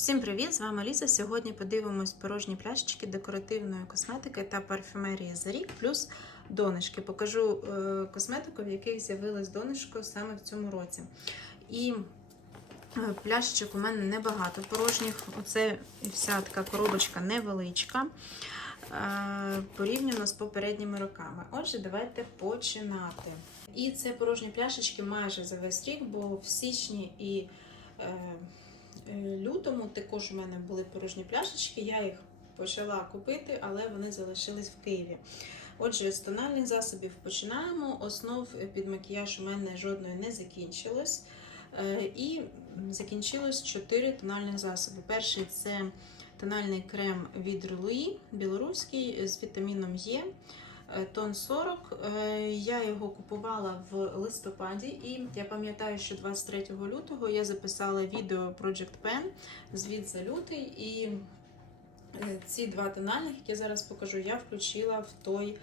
Всім привіт! З вами Ліза. Сьогодні подивимось порожні пляшечки декоративної косметики та парфюмерії за рік, плюс донишки. Покажу е, косметику, в яких з'явилось донишко саме в цьому році. І е, пляшечок у мене небагато порожніх. Оце вся така коробочка невеличка. е, Порівняно з попередніми роками. Отже, давайте починати. І це порожні пляшечки майже за весь рік, бо в січні і лютому також у мене були порожні пляшечки. Я їх почала купити, але вони залишились в Києві. Отже, з тональних засобів починаємо. Основ під макіяж у мене жодної не закінчилось. Е, І закінчилось 4 тональних засоби. Перший це тональний крем від Релуї, білоруський з вітаміном Е. Е, Тон 40. Е, Я його купувала в листопаді, і я пам'ятаю, що 23 лютого я записала відео Project Pen звіт за лютий, і е, ці два тональних, які я зараз покажу, я включила в той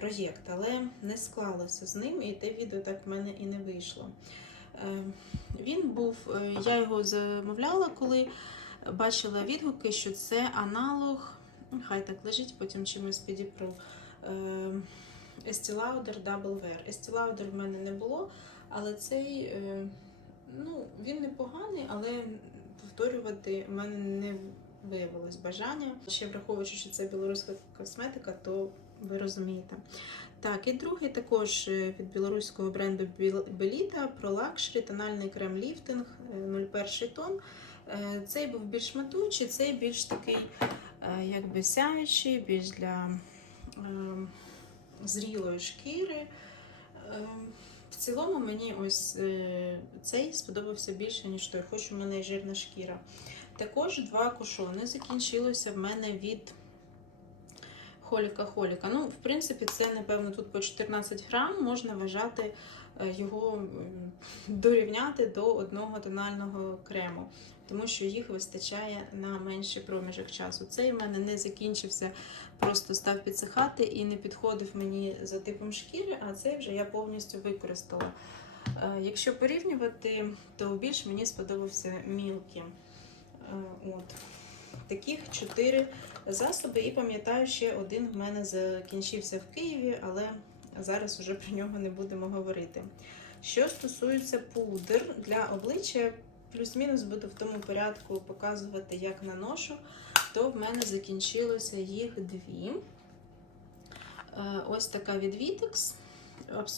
проєкт, але не склалося з ним, і те відео так в мене і не вийшло. Він був, я його замовляла, коли бачила відгуки, що це аналог. Хай так лежить, потім чимось підіпру. Estee Lauder Double Wear. Estee Lauder в мене не було, але цей, е, ну, він непоганий, але повторювати в мене не виявилось бажання. Ще враховуючи, що це білоруська косметика, то ви розумієте. Так, і другий також е, від білоруського бренду Беліта про лакшері, тональний крем ліфтинг, е, 01 тон. Е, Цей був більш матучий, цей більш такий якби сяючий, більш для е, зрілої шкіри. Е, В цілому мені ось е, цей сподобався більше, ніж той, хоч у мене жирна шкіра. Також два кушони закінчилося в мене від Холіка Холіка. Ну, в принципі, це, напевно, тут по 14 грам можна вважати е, його дорівняти до одного тонального крему, тому що їх вистачає на менший проміжок часу. Цей в мене не закінчився, просто став підсихати і не підходив мені за типом шкіри, а цей вже я повністю використала. Е, Якщо порівнювати, то більш мені сподобався мілкі. Е, От. Таких чотири засоби. І пам'ятаю, ще один в мене закінчився в Києві, але зараз вже про нього не будемо говорити. Що стосується пудр для обличчя, плюс-мінус буду в тому порядку показувати, як наношу, то в мене закінчилося їх дві. Е, Ось така від Vitex.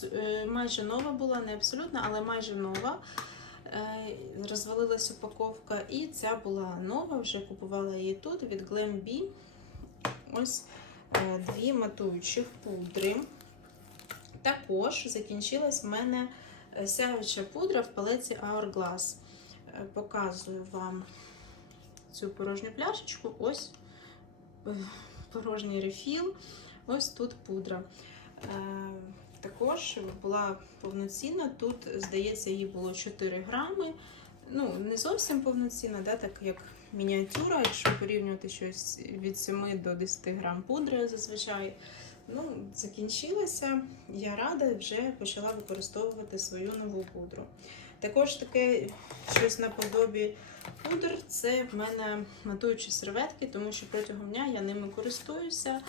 Е, Майже нова була, не абсолютно, але майже нова. Е, Розвалилась упаковка, і ця була нова, вже купувала її тут від Glam B. Ось дві матуючих пудри. Також закінчилась в мене сяюча пудра в палеці Hourglass. Показую вам цю порожню пляшечку. Ось е, порожній рефіл. Ось тут пудра. Е, Також була повноцінна. Тут, здається, їй було 4 грами. Ну, не зовсім повноцінна, да, так як мініатюра, якщо порівнювати щось від 7 до 10 грам пудри зазвичай. Ну, закінчилася. Я рада вже почала використовувати свою нову пудру. Також таке щось наподобі пудр це в мене матуючі серветки, тому що протягом дня я ними користуюся,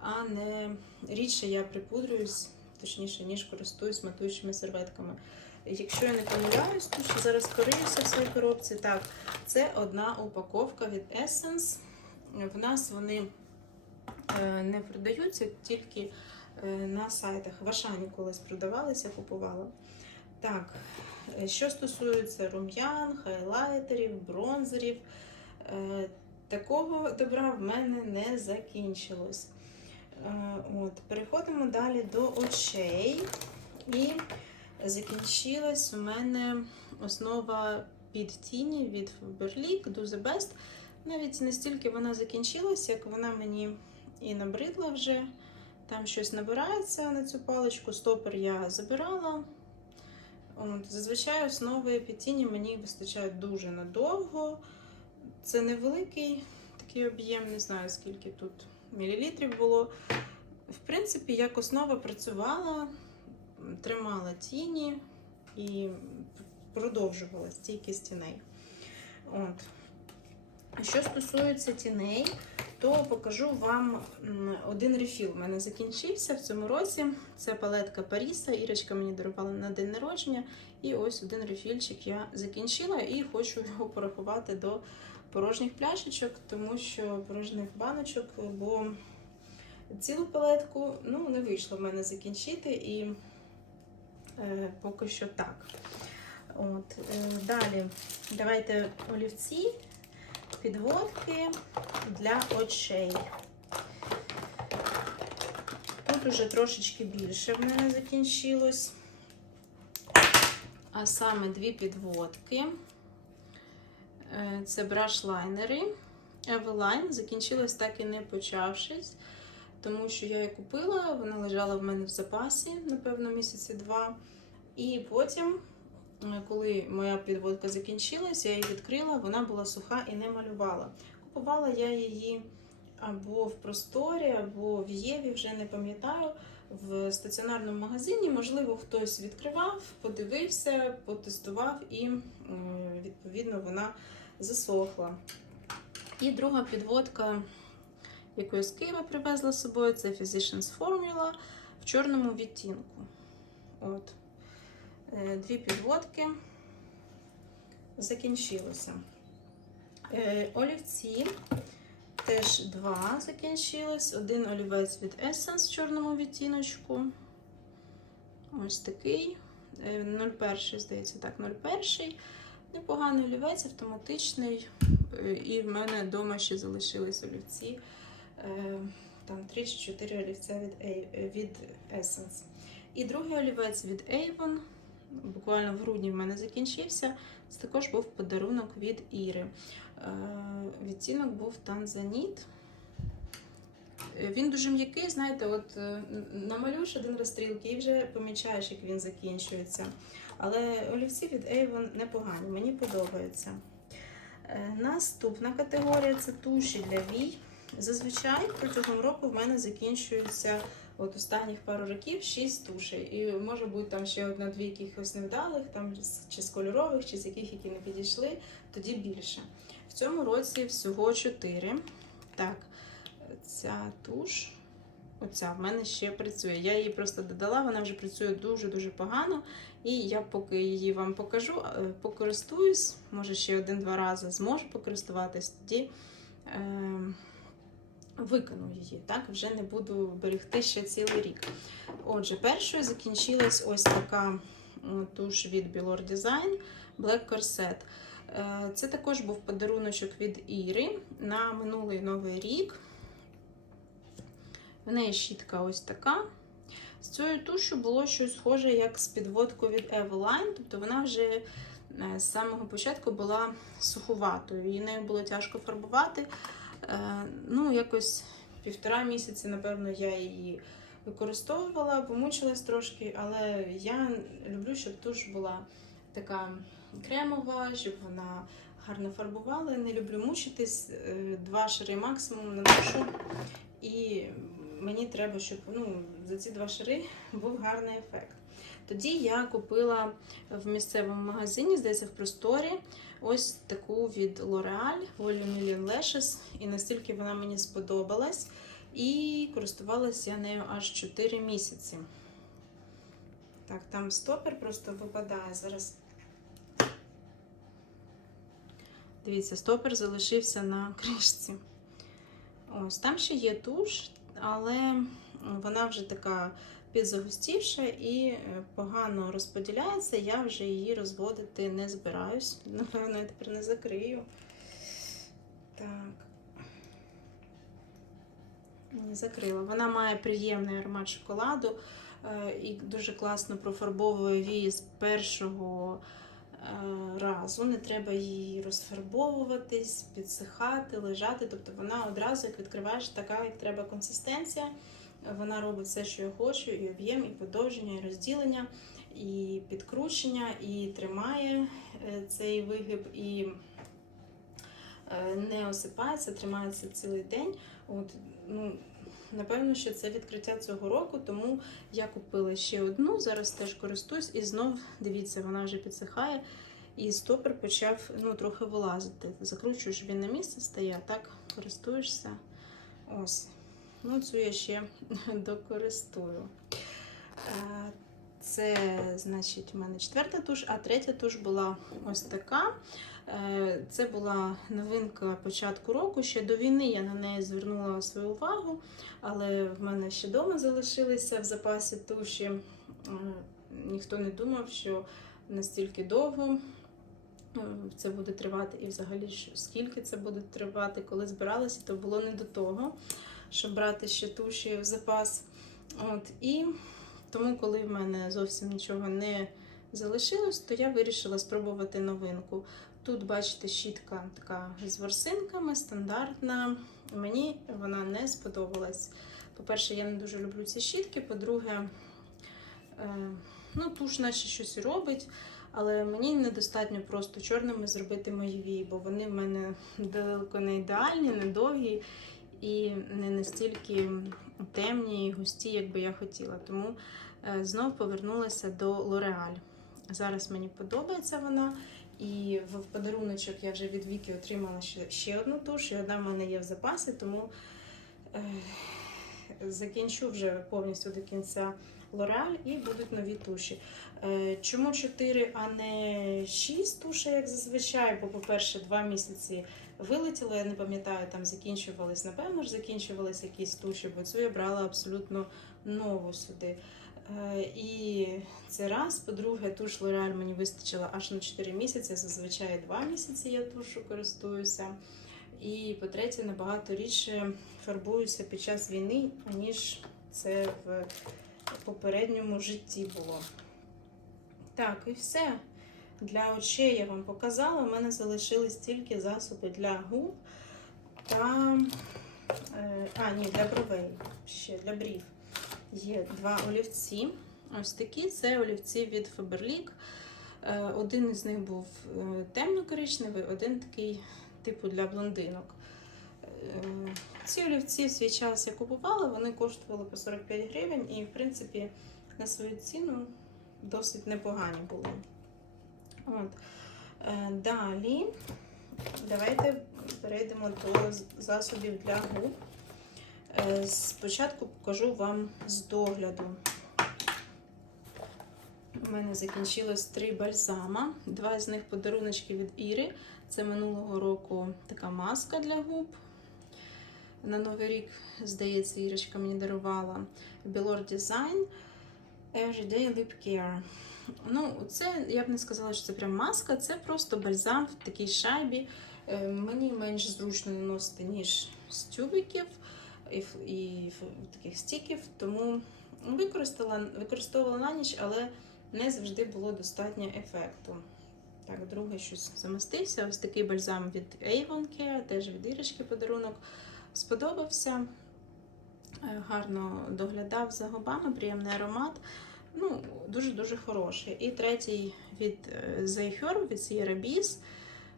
а не рідше я припудрююсь, точніше, ніж користуюсь матуючими серветками. Якщо я не помиляюсь, то що зараз кориюся в своїй коробці, так, це одна упаковка від Essence. В нас вони е, не продаються тільки е, на сайтах. В Ашані колись продавалися, купувала. Так, що стосується рум'ян, хайлайтерів, бронзерів, е, такого добра в мене не закінчилось. Е, От, переходимо далі до очей. І закінчилась у мене основа під тіні від Faberlic Do The Best. Навіть не стільки вона закінчилась, як вона мені і набридла вже. Там щось набирається на цю паличку. Стопер я забирала. От, зазвичай основи під тіні мені вистачають дуже надовго. Це невеликий такий об'єм, не знаю скільки тут мілілітрів було. В принципі, як основа працювала, тримала тіні і продовжувала стійкість тіней. От. Що стосується тіней, то покажу вам один рефіл. У мене закінчився в цьому році. Це палетка Паріса. Ірочка мені дарувала на день народження. І ось один рефільчик я закінчила і хочу його порахувати до порожніх пляшечок, тому що порожніх баночок, бо цілу палетку ну, не вийшло в мене закінчити і е, поки що так. От, е, далі давайте олівці, підводки для очей. Тут уже трошечки більше в мене закінчилось. А саме дві підводки. Е, Це брашлайнери. Eveline закінчилась так і не почавшись, тому що я її купила, вона лежала в мене в запасі, напевно, місяці два. І потім, коли моя підводка закінчилась, я її відкрила, вона була суха і не малювала. Купувала я її або в просторі, або в Єві, вже не пам'ятаю, в стаціонарному магазині. Можливо, хтось відкривав, подивився, потестував і, відповідно, вона засохла. І друга підводка, яку я з Києва привезла з собою, це Physicians Formula в чорному відтінку. От. Е, Дві підводки закінчилося. Е, Олівці теж два закінчилось. Один олівець від Essence в чорному відтіночку. Ось такий. Е, 01, здається, так, 01. Непоганий олівець, автоматичний. Е, І в мене вдома ще залишились олівці. Е, Там 3 чи 4 олівця від, від Essence. І другий олівець від Avon. Буквально в грудні в мене закінчився. Це також був подарунок від Іри. Е, Відтінок був Танзаніт. Е, Він дуже м'який, знаєте, от е, намалюєш один раз стрілки і вже помічаєш, як він закінчується. Але олівці від Avon непогані, мені подобаються. Наступна категорія це туші для вій. Зазвичай протягом року в мене закінчується от останніх пару років 6 тушей. І може бути там ще одна-дві якихось невдалих, там чи з кольорових, чи з яких, які не підійшли, тоді більше. В цьому році всього 4. Так, ця туш. Оця в мене ще працює. Я її просто додала, вона вже працює дуже-дуже погано. І я поки її вам покажу, е, покористуюсь, може ще один-два рази зможу покористуватись, тоді е, виконую її. Так, вже не буду берегти ще цілий рік. Отже, першою закінчилась ось така туш від Bilor Design Black Corset. Е, Це також був подаруночок від Іри на минулий новий рік. В неї щітка ось така. З цією тушу було щось схоже, як з підводкою від Eveline, тобто вона вже е, з самого початку була суховатою. Її нею було тяжко фарбувати. Е, Ну, якось півтора місяці, напевно, я її використовувала, помучилась трошки, але я люблю, щоб туш була така кремова, щоб вона гарно фарбувала. Не люблю мучитись. Е, Два шари максимум наношу. І мені треба, щоб ну, за ці два шари був гарний ефект. Тоді я купила в місцевому магазині, здається, в просторі, ось таку від L'Oreal Volume Million Lashes. І настільки вона мені сподобалась. І користувалася я нею аж 4 місяці. Так, там стопер просто випадає зараз. Дивіться, стопер залишився на кришці. Ось там ще є туш, але вона вже така підзагустівша і е, погано розподіляється. Я вже її розводити не збираюсь. Напевно, я тепер не закрию. Так. Не закрила. Вона має приємний аромат шоколаду е, і дуже класно профарбовує вії з першого е, разу. Не треба її розфарбовуватись, підсихати, лежати. Тобто вона одразу, як відкриваєш, така, як треба консистенція. Вона робить все, що я хочу, і об'єм, і подовження, і розділення, і підкручення, і тримає е, цей вигиб, і е, не осипається, тримається цілий день. От, ну, Напевно, що це відкриття цього року, тому я купила ще одну, зараз теж користуюсь, і знов, дивіться, вона вже підсихає. і стопор почав ну, трохи вилазити. Закручуєш він на місце стає, а так користуєшся. Ось. Ну, цю я ще докористую. Е, Це, значить, у мене четверта туш, а третя туш була ось така. Е, Це була новинка початку року. Ще до війни я на неї звернула свою увагу, але в мене ще вдома залишилися в запасі туші. Е, Ніхто не думав, що настільки довго це буде тривати, і взагалі скільки це буде тривати. Коли збиралася, то було не до того, щоб брати ще туші в запас. От, і тому, коли в мене зовсім нічого не залишилось, то я вирішила спробувати новинку. Тут, бачите, щітка така з ворсинками, стандартна. Мені вона не сподобалась. По-перше, я не дуже люблю ці щітки. По-друге, е, ну, туш наче щось робить, але мені недостатньо просто чорними зробити мої вії, бо вони в мене далеко не ідеальні, не довгі і не настільки темні і густі, як би я хотіла. Тому е, знов повернулася до L'Oreal. Зараз мені подобається вона. І в подаруночок я вже від Віки отримала ще, одну туш, і одна в мене є в запасі, тому е, закінчу вже повністю до кінця L'Oreal і будуть нові туші. Е, чому 4, а не 6 тушей, як зазвичай? Бо, по-перше, 2 місяці вилетіло, я не пам'ятаю, там закінчувались, напевно ж, закінчувались якісь туші, бо цю я брала абсолютно нову сюди. Е, І це раз. По-друге, туш L'Oreal мені вистачило аж на 4 місяці. Зазвичай 2 місяці я тушу користуюся. І по-третє, набагато рідше фарбуюся під час війни, аніж це в попередньому житті було. Так, і все. Для очей я вам показала. У мене залишились тільки засоби для губ та. е, А, ні, для бровей. Ще для брів. Є два олівці. Ось такі. Це олівці від Faberlic. Е, Один із них був е, темно-коричневий, один такий типу для блондинок. Ці олівці в свій час я купувала, вони коштували по 45 гривень і, в принципі, на свою ціну досить непогані були. От. Е, Далі давайте перейдемо до засобів для губ. Е, Спочатку покажу вам з догляду. У мене закінчилось три бальзама. Два з них подаруночки від Іри. Це минулого року така маска для губ. На Новий рік, здається, Ірочка мені дарувала Belor Design Everyday Lip Care. Ну, це я б не сказала, що це прям маска, це просто бальзам в такій шайбі. Е, Мені менш зручно наносити, ніж з тюбиків і, і таких стіків, тому використала, використовувала на ніч, але не завжди було достатньо ефекту. Так, другий щось замастився. Ось такий бальзам від Avon Care, теж від Ірочки подарунок. Сподобався. Е, Гарно доглядав за губами, приємний аромат. Ну, дуже-дуже хороший. І третій від е, Zayher, від Sierra Bees.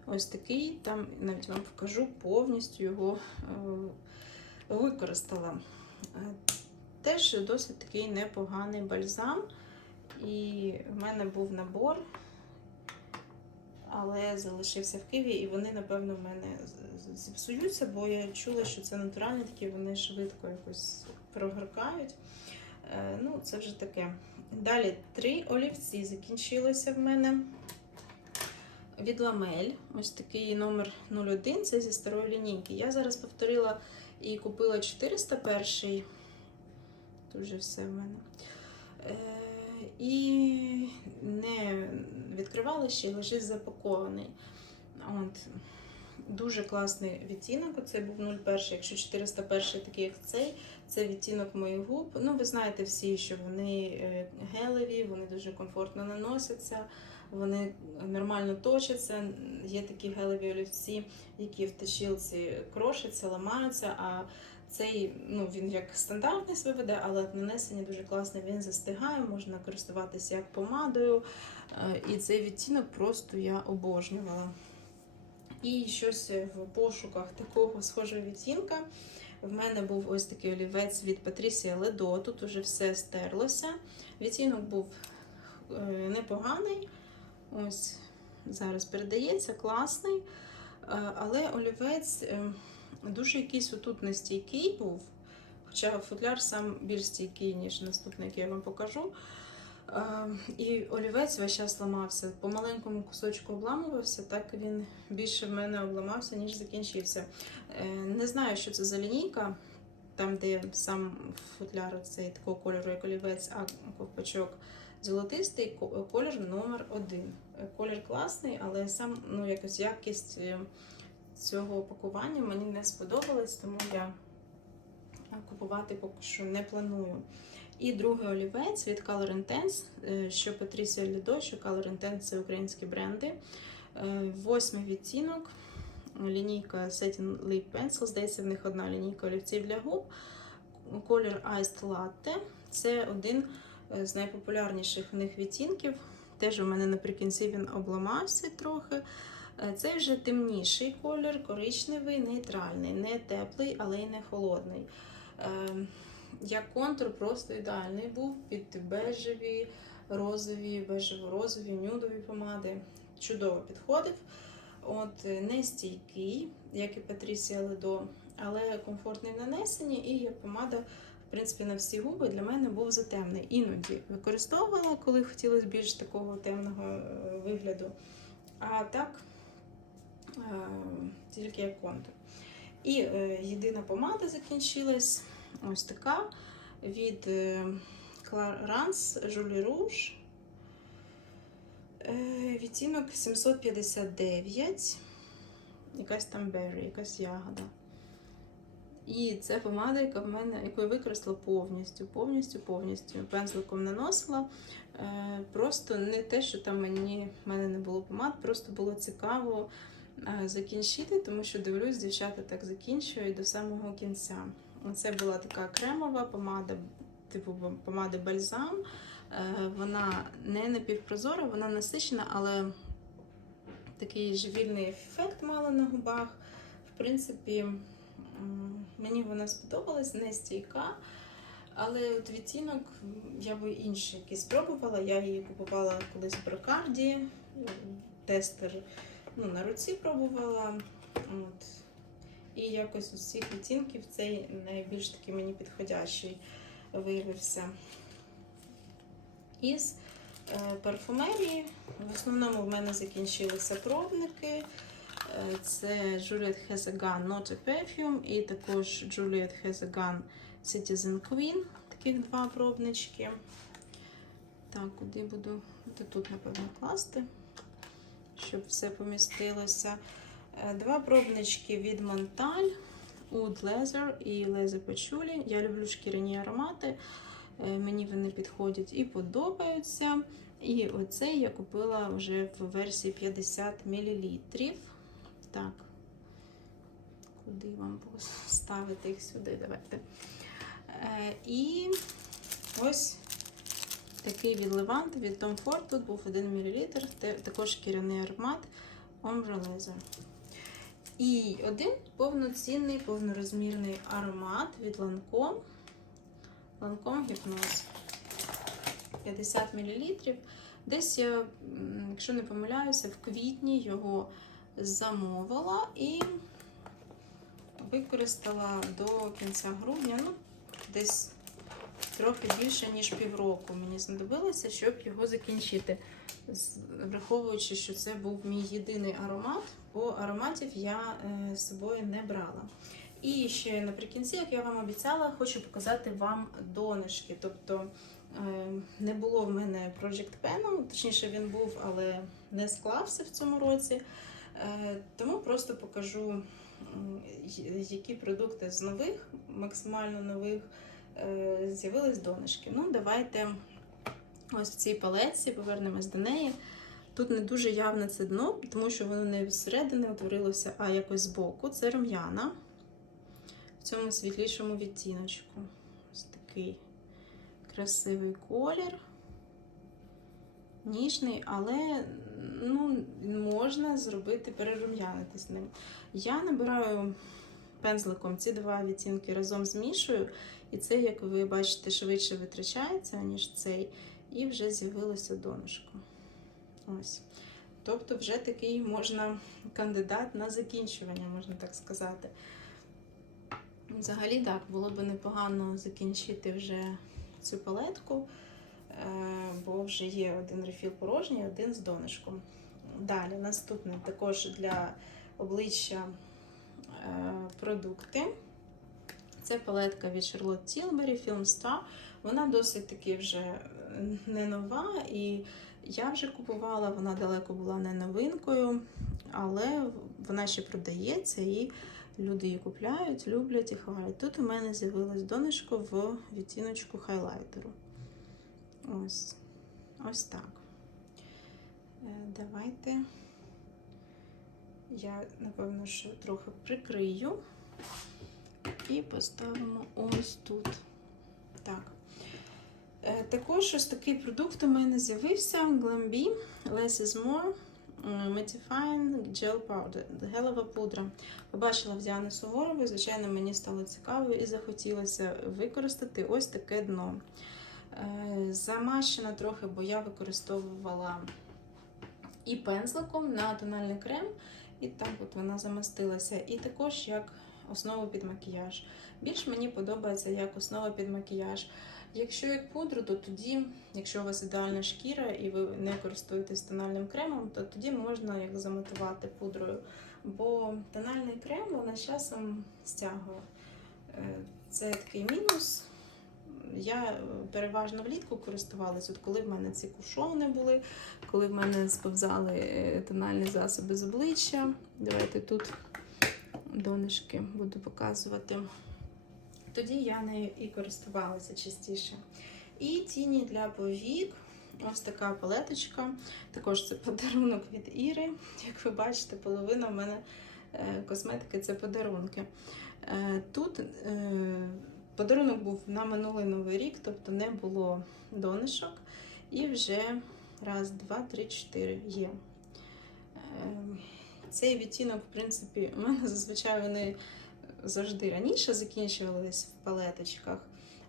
Ось такий, там навіть вам покажу, повністю його е, використала. Е, Теж досить такий непоганий бальзам. І в мене був набор, але залишився в Києві, і вони, напевно, в мене зіпсуються, бо я чула, що це натуральні такі, вони швидко якось прогоркають. Ну, це вже таке. Далі три олівці закінчилося в мене. Від ламель. Ось такий номер 01, це зі старої лінійки. Я зараз повторила і купила 401. Тут вже все в мене. Е, і не відкривала ще, лежить запакований. От. Дуже класний відтінок. Це був 01, якщо 401 такий, як цей, це відтінок моїх губ. Ну, ви знаєте всі, що вони е, гелеві, вони дуже комфортно наносяться, вони нормально точаться. Є такі гелеві олівці, які в точилці крошаться, ламаються. А цей, ну, він як стандартний себе веде, але нанесення дуже класне, він застигає, можна користуватися як помадою. Е, І цей відтінок просто я обожнювала. І щось в пошуках такого схожого відтінка. В мене був ось такий олівець від Патрісія Ледо. Тут уже все стерлося. Відтінок був е, непоганий. Ось зараз передається, класний. Е, Але олівець е, дуже якийсь отут нестійкий був. Хоча футляр сам більш стійкий, ніж наступний, який я вам покажу. І олівець весь час ламався. По маленькому кусочку обламувався, так він більше в мене обламався, ніж закінчився. Е, Не знаю, що це за лінійка, там, де сам футляр цей такого кольору, як олівець, а ковпачок золотистий, ко- колір номер один. Е, Колір класний, але сам ну, якось якість е, цього пакування мені не сподобалась, тому я купувати поки що не планую. І другий олівець від Color Intense, е, що Patricia Lido, що Color Intense це українські бренди. Е, Восьмий відтінок, лінійка Satin Lip Pencil, здається, в них одна лінійка олівців для губ. Колір Iced Latte. Це один е, з найпопулярніших в них відтінків. Теж у мене наприкінці він обламався трохи. Це вже темніший колір, коричневий, нейтральний, не теплий, але й не холодний. Як контур просто ідеальний був під бежеві, розові, бежево-розові, нюдові помади. Чудово підходив. От, е, не стійкий, як і Патрісія Ледо, але комфортний в нанесенні, і як помада, в принципі, на всі губи для мене був затемний. Іноді використовувала, коли хотілося більш такого темного е, вигляду. А так, е, тільки як контур. І єдина помада закінчилась ось така від е, Clarins Jolie Rouge. Е, Відтінок 759. Якась там берry, якась ягода. І це помада, яка в мене, яку я використала повністю, повністю, повністю. Пензликом наносила. Е, Просто не те, що там мені в мене не було помад, просто було цікаво закінчити, тому що дивлюсь, дівчата так закінчують до самого кінця. Це була така кремова помада, типу помада бальзам. Е, Вона не напівпрозора, вона насичена, але такий живільний ефект мала на губах. В принципі, мені вона сподобалась, не стійка. Але от відтінок я би інший якийсь спробувала. Я її купувала колись в Брокарді, тестер ну, на руці пробувала. От. І якось з усіх відтінків цей найбільш такий мені підходящий виявився. Із е, парфумерії. В основному в мене закінчилися пробники. Е, Це Juliet Has a Gun Not a Perfume і також Juliet Has a Gun Citizen Queen. Таких два пробнички. Так, куди? Буду тут, напевно, класти, щоб все помістилося. Е, Два пробнички від Montal, Oud Leather і Leather Patchouli. Я люблю шкіряні аромати. Е, Мені вони підходять і подобаються. І оцей я купила вже в версії 50 мл. Так, куди вам поставити їх сюди? Давайте. Е, І ось такий від Levant, від Tom Ford. Тут був 1 мл, також шкіряний аромат Ombre Leather. І один повноцінний, повнорозмірний аромат від Lancome. Lancome Hypnose. 50 мл. Десь я, якщо не помиляюся, в квітні його замовила і використала до кінця грудня, ну, десь трохи більше, ніж півроку мені знадобилося, щоб його закінчити. Враховуючи, що це був мій єдиний аромат, бо ароматів я е, з собою не брала. І ще наприкінці, як я вам обіцяла, хочу показати вам донышки. Тобто е, не було в мене Project Pen, точніше він був, але не склався в цьому році. Е, Тому просто покажу, які продукти з нових, максимально нових, з'явились донышки. Ну, давайте ось в цій палетці повернемось до неї. Тут не дуже явне це дно, тому що воно не зсередини утворилося, а якось збоку. Це рум'яна в цьому світлішому відтіночку. Ось такий красивий колір. Ніжний, але ну, можна зробити, перерум'янити з ним. Я набираю пензликом ці два відтінки разом змішую, і це, як ви бачите, швидше витрачається, ніж цей, і вже з'явилося донышко. Ось. Тобто, вже такий можна кандидат на закінчування, можна так сказати. Взагалі, так, було б непогано закінчити вже цю палетку, е, бо вже є один рефіл порожній, один з донишком. Далі, наступне також для обличчя е, продукти. Це палетка від Charlotte Tilbury Film Star. Вона досить таки вже е, не нова, і я вже купувала, вона далеко була не новинкою, але вона ще продається і люди її купляють, люблять і хвалять. Тут у мене з'явилось донышко в відтіночку хайлайтеру. Ось. Ось так. Е, Давайте я, напевно, що трохи прикрию і поставимо ось тут. Так. Е, Також ось такий продукт у мене з'явився Glambi Less is More е, Mattifying Gel Powder, гелева пудра. Побачила в Діани Суворової, звичайно, мені стало цікаво і захотілося використати ось таке дно. Е, Замащена трохи, бо я використовувала і пензликом на тональний крем, і так от вона замастилася. І також як основу під макіяж. Більш мені подобається як основа під макіяж. Якщо як пудру, то тоді, якщо у вас ідеальна шкіра і ви не користуєтесь тональним кремом, то тоді можна як замотувати пудрою. Бо тональний крем вона з часом стягує. Е, Це такий мінус. Я е, переважно влітку користувалась, от коли в мене ці кушони були, коли в мене сповзали е, тональні засоби з обличчя. Давайте тут донишки буду показувати. Тоді я нею і користувалася частіше. І тіні для повік. Ось така палеточка. Також це подарунок від Іри. Як ви бачите, половина в мене е, косметики це подарунки. Е, Тут е, подарунок був на минулий новий рік, тобто не було донишок. І вже раз, два, три, чотири є. Цей відтінок, в принципі, у мене зазвичай вони завжди раніше закінчувались в палеточках.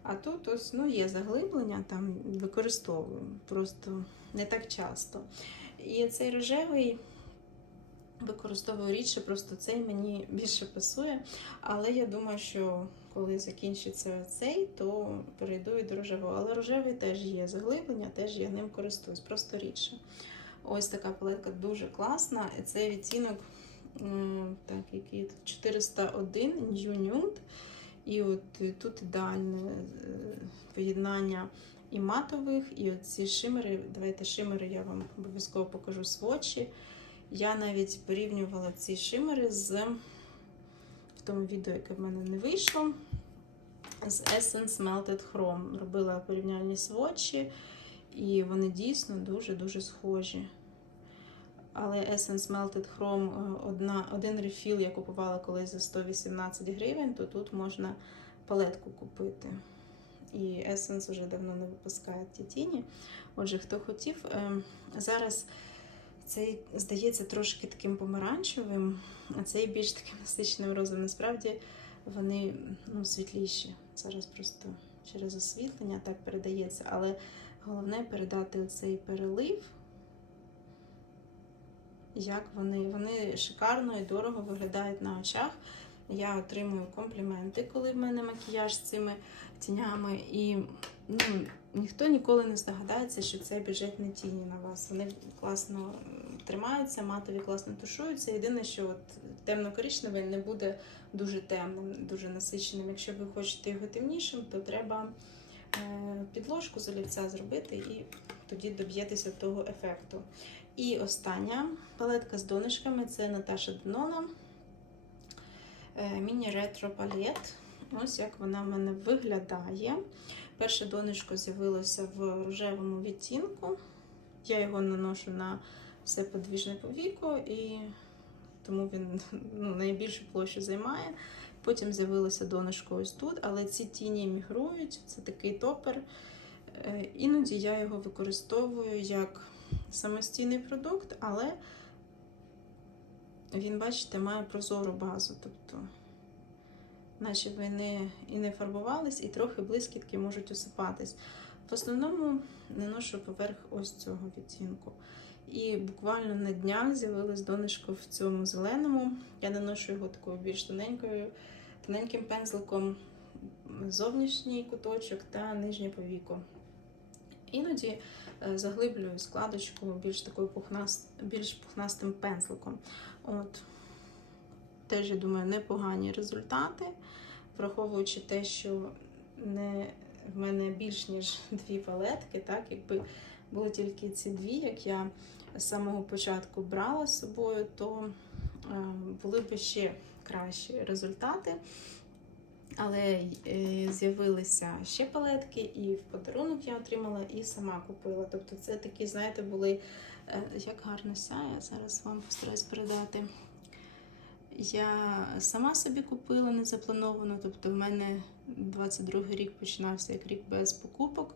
А тут ось ну, є заглиблення, там використовую, просто не так часто. І цей рожевий використовую рідше, просто цей мені більше пасує. Але я думаю, що коли закінчиться цей, то перейду і до рожевого. Але рожевий теж є заглиблення, теж я ним користуюсь, просто рідше. Ось така палетка дуже класна. Це відтінок так, який тут 401 New Nude. І от тут ідеальне е, поєднання і матових, і оці шимери. Давайте шимери я вам обов'язково покажу свочі. Я навіть порівнювала ці шимери з в тому відео, яке в мене не вийшло. З Essence Melted Chrome. Робила порівняльні свочі, і вони дійсно дуже-дуже схожі. Але Essence Melted Chrome е, одна, один рефіл я купувала колись за 118 гривень, то тут можна палетку купити. І Essence вже давно не випускає ті тіні. Отже, хто хотів, ем, зараз цей здається трошки таким помаранчевим, а цей більш таким насиченим розовим. Насправді вони ну, світліші. Зараз просто через освітлення так передається. Але головне передати оцей перелив як вони, вони шикарно і дорого виглядають на очах. Я отримую компліменти, коли в мене макіяж з цими тінями. І ну, ніхто ніколи не здогадається, що це бюджетні тіні на вас. Вони класно тримаються, матові класно тушуються. Єдине, що от темно-коричневий не буде дуже темним, дуже насиченим. Якщо ви хочете його темнішим, то треба е, підложку з олівця зробити і тоді доб'єтеся того ефекту. І остання палетка з донишками це Наташа Денона Міні Ретро Палет. Ось як вона в мене виглядає. Перше донишко з'явилося в рожевому відтінку. Я його наношу на все подвіжне повіко, і тому він ну, найбільшу площу займає. Потім з'явилося донишко ось тут, але ці тіні мігрують, це такий топер. Е, Іноді я його використовую як самостійний продукт, але він, бачите, має прозору базу. Тобто, наче ви не, і не фарбувались, і трохи блискітки можуть осипатись. В основному наношу поверх ось цього відтінку. І буквально на днях з'явилось донышко в цьому зеленому. Я наношу його такою більш тоненькою, тоненьким пензликом зовнішній куточок та нижнє повіко. Іноді е, заглиблюю складочку більш такою пухнаст, більш пухнастим пензликом. От. Теж, я думаю, непогані результати, враховуючи те, що не, в мене більш ніж дві палетки, так, якби було тільки ці дві, як я з самого початку брала з собою, то е, були б ще кращі результати. Але е, з'явилися ще палетки, і в подарунок я отримала, і сама купила. Тобто, це такі, знаєте, були е, як гарно сяє. Зараз вам постараюсь передати. Я сама собі купила незаплановано, тобто в мене 22-й рік починався як рік без покупок,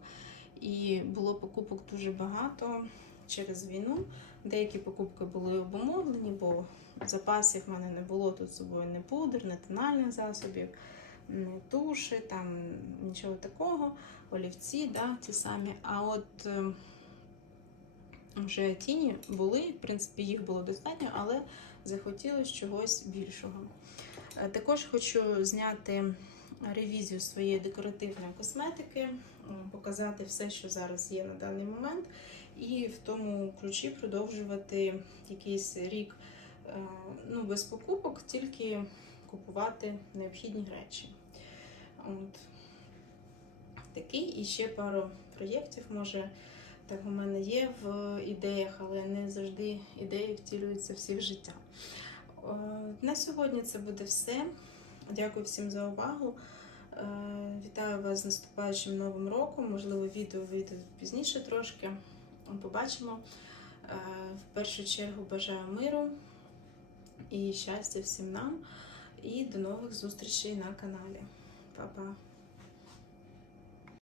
і було покупок дуже багато через війну. Деякі покупки були обумовлені, бо запасів в мене не було тут з собою ні пудр, ні тональних засобів, туші, там нічого такого, олівці, да, ті самі. А от е, вже тіні були, в принципі, їх було достатньо, але захотілося чогось більшого. Е, Також хочу зняти ревізію своєї декоративної косметики, показати все, що зараз є на даний момент, і в тому ключі продовжувати якийсь рік е, ну, без покупок, тільки купувати необхідні речі. От. Такий і ще пару проєктів, може, так у мене є в ідеях, але не завжди ідеї втілюються всі в життя. Е, На сьогодні це буде все. Дякую всім за увагу. Е, Вітаю вас з наступаючим новим роком. Можливо, відео вийде пізніше трошки. Побачимо. Е, В першу чергу бажаю миру і щастя всім нам. І до нових зустрічей на каналі. 爸爸。